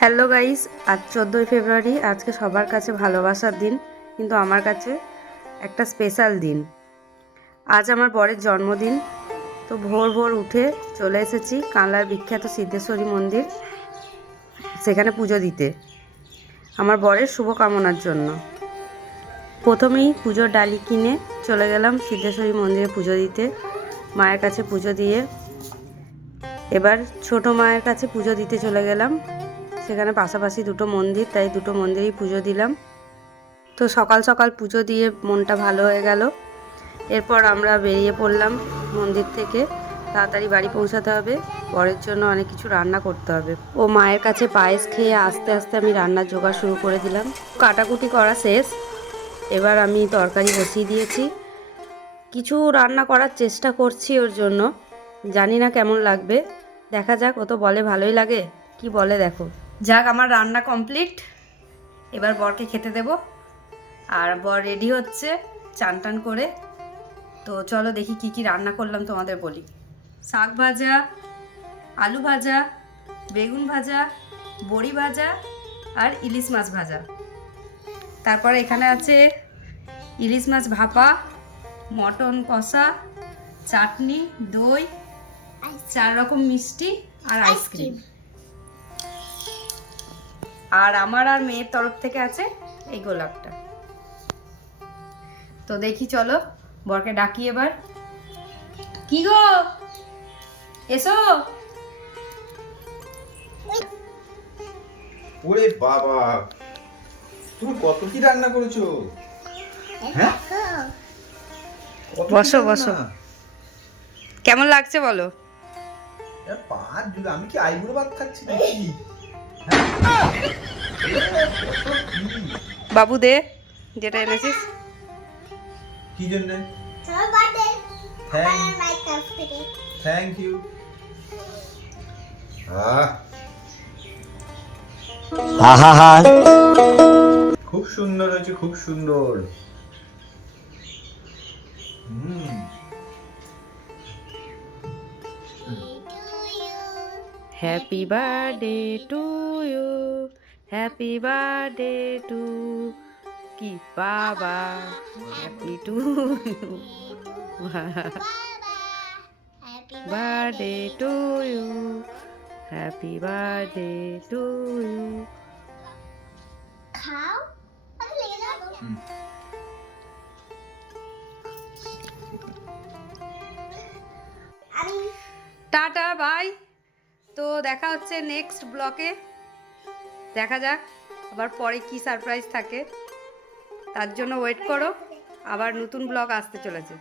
Hello guys, আজ চোদ্দোই ফেব্রুয়ারি, আজকে সবার কাছে ভালোবাসার দিন, কিন্তু আমার কাছে একটা স্পেশাল দিন। আজ আমার বরের জন্মদিন, তো ভোর ভোর উঠে চলে এসেছি কানলার বিখ্যাত সিদ্ধেশ্বরী মন্দির, সেখানে পুজো দিতে। আমার বরের শুভকামনার জন্য। প্রথমেই পুজোর ডালি কিনে চলে গেলাম সিদ্ধেশ্বরী মন্দিরে পুজো দিতে। মায়ের কাছে পুজো দিয়ে, এবার ছোট মায়ের কাছে পুজো দিতে চলে গেলাম। সেখানে পাশাপাশি দুটো মন্দির, তাই দুটো মন্দিরেই পুজো দিলাম। তো সকাল সকাল পুজো দিয়ে মনটা ভালো হয়ে গেল। এরপর আমরা বেরিয়ে পড়লাম মন্দির থেকে। তাড়াতাড়ি বাড়ি পৌঁছাতে হবে। পরের জন্য অনেক কিছু রান্না করতে হবে। ও মায়ের কাছে পায়েস খেয়ে আস্তে আস্তে আমি রান্নার জোগাড় শুরু করে দিলাম। কাটাকুটি করা শেষ। এবার আমি তরকারি বসিয়ে দিয়েছি। কিছু রান্না করার চেষ্টা করছি ওর জন্য। জানি না কেমন লাগবে। দেখা যাক, ও তো বলে ভালোই লাগে। কি বলে দেখো। যাক আমার রান্না কমপ্লিট এবার বরকে খেতে দেব। আর বর রেডি হচ্ছে চান টান করে। তো চলো দেখি কি কি রান্না করলাম তোমাদের বলি। শাক ভাজা আলু ভাজা বেগুন ভাজা বড়ি ভাজা আর ইলিশ মাছ ভাজা। তারপর এখানে আছে ইলিশ মাছ ভাপা মটন কষা চাটনি দই চার রকম মিষ্টি আর আইসক্রিম আর আমার আর মেয়ের তরফ থেকে আছে এই গোলাপটা। তো দেখি চলো বরকে ডাকি এবার। কি গো? এসো। ওরে বাবা তুমি কত কি রান্না করেছ? হ্যাঁ? বসো, বসো। কেমন লাগছে বলো? পাঁচ আমি কি আইবুড়ো ভাত খাচ্ছি নাকি? বাবু দে যেটা এনেছিস। কি জন্য? থ্যাংক. ইউ আহা। খুব সুন্দর হয়েছে খুব সুন্দর। হুম। Happy birthday to you happy birthday to কি বাবা happy to you Happy birthday to you happy birthday to you. Tata bye তো দেখা হচ্ছে নেক্সট ব্লকে দেখা যাক, আবার পরে কি সারপ্রাইজ থাকে। তার জন্য ওয়েট করো, আবার নতুন ব্লগ আসতে চলেছে।